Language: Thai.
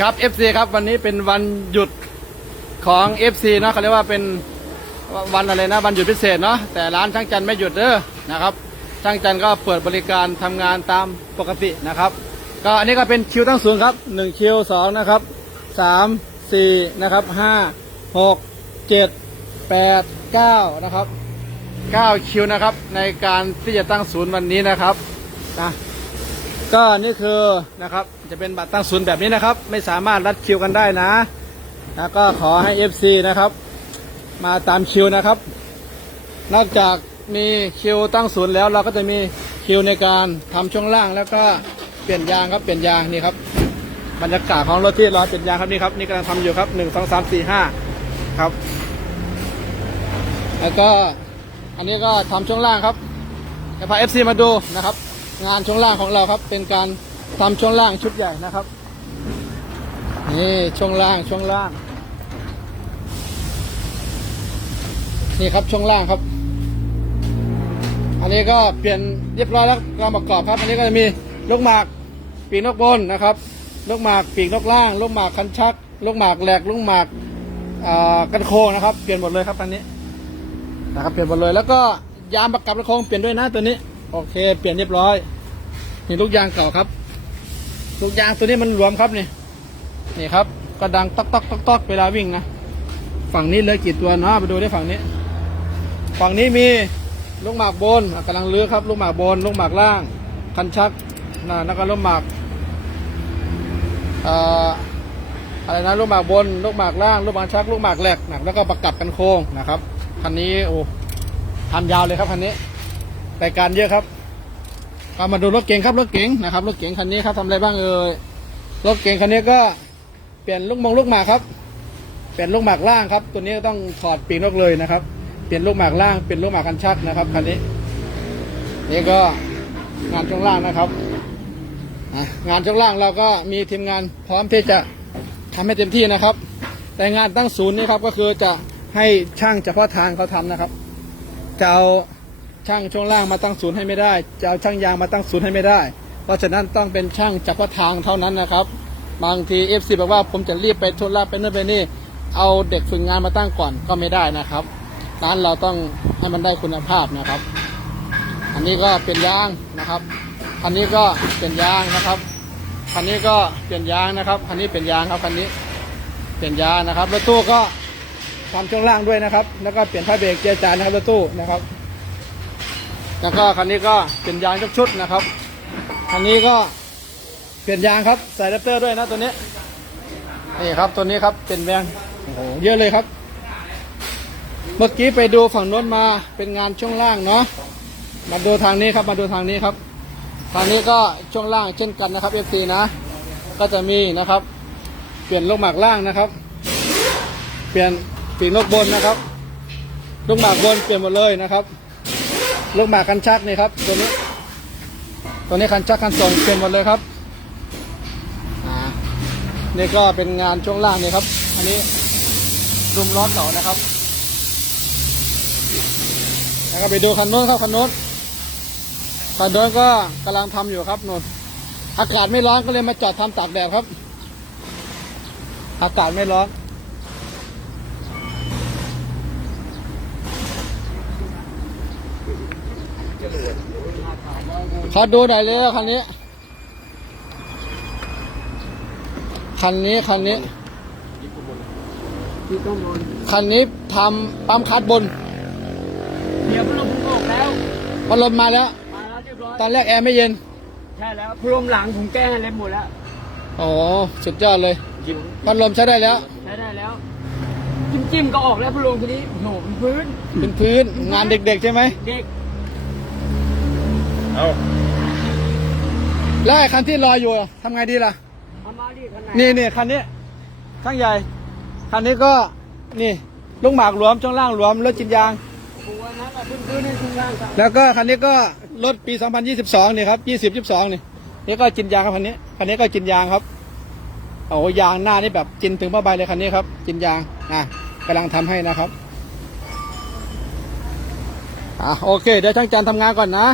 ครับ FC ครับวันนี้เป็นวันหยุดของ FC เนาะเขาเรียกว่าเป็นวันอะไรนะวันหยุดพิเศษเนาะแต่ร้านช่างจันไม่หยุดเด้อนะครับช่างจันก็เปิดบริการทำงานตามปกตินะครับ ก็อันนี้ก็เป็นคิวตั้งศูนย์ครับ1คิว2นะครับ3 4นะครับ5 6 7 8 9นะครับ9คิวนะครับในการที่จะตั้งศูนย์วันนี้นะครับนะ ก็นี่คือนะครับจะเป็นบัตรตั้งศูนย์แบบนี้นะครับ ไม่สามารถรัดคิวกันได้นะนะก็ขอให้ FC นะครับ มาตามคิวนะครับ นอกจากมีคิวตั้งศูนย์แล้วเราก็จะมีคิวในการทำช่วงล่างแล้วก็เปลี่ยนยางครับเปลี่ยนยางนี่ครับบรรยากาศของรถที่รอเปลี่ยนยางครับนี่ครับนี่กำลังทำอยู่ครับหนึ่งสองสามสี่ห้าครับ แล้วก็อันนี้ก็ทำช่วงล่างครับจะพา FC มาดูนะครับ งานช่วงล่างของเราครับ เป็นการทำช่วงล่างชุดใหญ่นะครับ นี่ช่วงล่างช่วงล่าง นี่ครับช่วงล่างครับ อันนี้ก็เปลี่ยนเรียบร้อยแล้วกาประกอบครับ อันนี้ก็จะมีลูกหมากปีกนกบนนะครับลูกหมากปีกนกล่างลูกหมากคันชักลูกหมากแหลกลูกหมากกันโค้งนะครับ เปลี่ยนหมดเลยครับอันนี้นะครับเปลี่ยนหมดเลยแล้วก็ยางประกับประโคองเปลี่ยนด้วยนะตัวนี้ โอเค เปลี่ยนเรียบร้อย นี่ลูกยางเก่าครับ ลูกยางตัวนี้มันหลวมครับนี่ นี่ครับ ก็ดังต๊อกต๊อกต๊อกต๊อกเวลาวิ่งนะ ฝั่งนี้เหลือกี่ตัวเนาะไปดูได้ฝั่งนี้ ฝั่งนี้มีลูกหมากบนอะกำลังเลื้อครับ ลูกหมากบน ลูกหมากล่าง คันชักนะแล้วก็ลูกหมากเอ่ออะไรนะลูกหมากบน ลูกหมากล่าง ลูกหมากชัก ลูกหมากแหลกนะแล้วก็ประกับกันโค้งนะครับ คันนี้โอ้ทำยาวเลยครับคันนี้ รายการเยอะครับเอามาดูรถเก๋งครับรถเก๋งนะครับรถเก๋งคันนี้ครับทำอะไรบ้างเอ่ยรถเก๋งคันนี้ก็เปลี่ยนลูกมงลูกหมากครับ เปลี่ยนลูกหมากล่างครับ ตัวนี้ต้องถอดปีกนกเลยนะครับ เปลี่ยนลูกหมากล่างเปลี่ยนลูกหมากคันชักนะครับคันนี้นี่ก็งานช่วงล่างนะครับอะงานช่วงล่างเราก็มีทีมงานพร้อมที่จะทำให้เต็มที่นะครับ แต่งานตั้งศูนย์นี่ครับก็คือจะให้ช่างเฉพาะทางเขาทำนะครับจะเอา ช่างช่วงล่างมาตั้งศูนย์ให้ไม่ได้ จะเอาช่างยางมาตั้งศูนย์ให้ไม่ได้ เพราะฉะนั้นต้องเป็นช่างเฉพาะทางเท่านั้นนะครับ บางทีเอฟซีบอกว่าผมจะรีบไปทุนลาไปนู่นไปนี่ เอาเด็กฝึกงานมาตั้งก่อนก็ไม่ได้นะครับ ร้านเราต้องให้มันได้คุณภาพนะครับ อันนี้ก็เปลี่ยนยางนะครับ อันนี้ก็เปลี่ยนยางนะครับคันนี้ก็เปลี่ยนยางนะครับ คันนี้เปลี่ยนยางครับคันนี้เปลี่ยนยางนะครับรถตู้ก็ทำช่วงล่างด้วยนะครับ แล้วก็เปลี่ยนผ้าเบรกเกียร์จานนะครับรถตู้นะครับ แล้วก็คันนี้ก็เปลี่ยนยางทุกชุดนะครับ คันนี้ก็เปลี่ยนยางครับใส่แรปเตอร์ด้วยนะตัวนี้ นี่ครับตัวนี้ครับเปลี่ยนแบงโอ้โหเยอะเลยครับ เมื่อกี้ไปดูฝั่งโน้นมาเป็นงานช่วงล่างเนาะ มาดูทางนี้ครับมาดูทางนี้ครับ ทางนี้ก็ช่วงล่างเช่นกันนะครับ FC นะ ก็จะมีนะครับ เปลี่ยนลูกหมากล่างนะครับ เปลี่ยนปีกนกบนนะครับลูกหมากบนเปลี่ยนหมดเลยนะครับ ลูกหมากคันชักนี่ครับตัวนี้ตัวนี้คันชักคันส่งเปลี่ยนหมดเลยครับอ่านี่ก็เป็นงานช่วงล่างนี่ครับ อันนี้รุมล้อเก่านะครับ แล้วก็ไปดูคันโน้นครับคันโน้นคันโน้นก็กำลังทำอยู่ครับนนอากาศไม่ร้อนก็เลยมาจอดทำตากแดดครับ อากาศไม่ร้อน ขอดูหน่อยเลยคันนี้ คันนี้คันนี้ที่ต้องบนคันนี้ทำปั๊มคัดบนเดี๋ยวพัดลมผมออกแล้วพัดลมมาแล้ว มาแล้วเรียบร้อยตอนแรกแอร์ไม่เย็น ใช่แล้วพัดลมหลังผมแก้ให้เล็บหมดแล้วอ๋อสุดยอดเลยพัดลมใช้ได้แล้ว ใช้ได้แล้ว จิ้มจิ้มๆก็ออกแล้วพัดลมทีนี้โหเป็นพื้นเป็นพื้นงานเด็กๆใช่ไหมเด็ก เอาแล้วไอ้คันที่รออยู่ทำไงดีล่ะ เอามาดิคันไหนนี่นี่คันนี้ช่างใหญ่ คันนี้ก็นี่ลูกหมากหลวมช่วงล่างหลวมรถจินยางผมว่านั้นอะพื้นพื้นๆนี่ทุกอย่างครับแล้วก็คันนี้ก็รถปี 2022 นี่ครับ 20 22 นี่ นี่ก็จินยางครับคันนี้ คันนี้ก็จินยางครับ โอ้ยางหน้านี่แบบจินถึงผ้าใบเลยคันนี้ครับ จินยาง อะกำลังทำให้นะครับ อะโอเค เดี๋ยวช่างจันทำงานก่อนนะ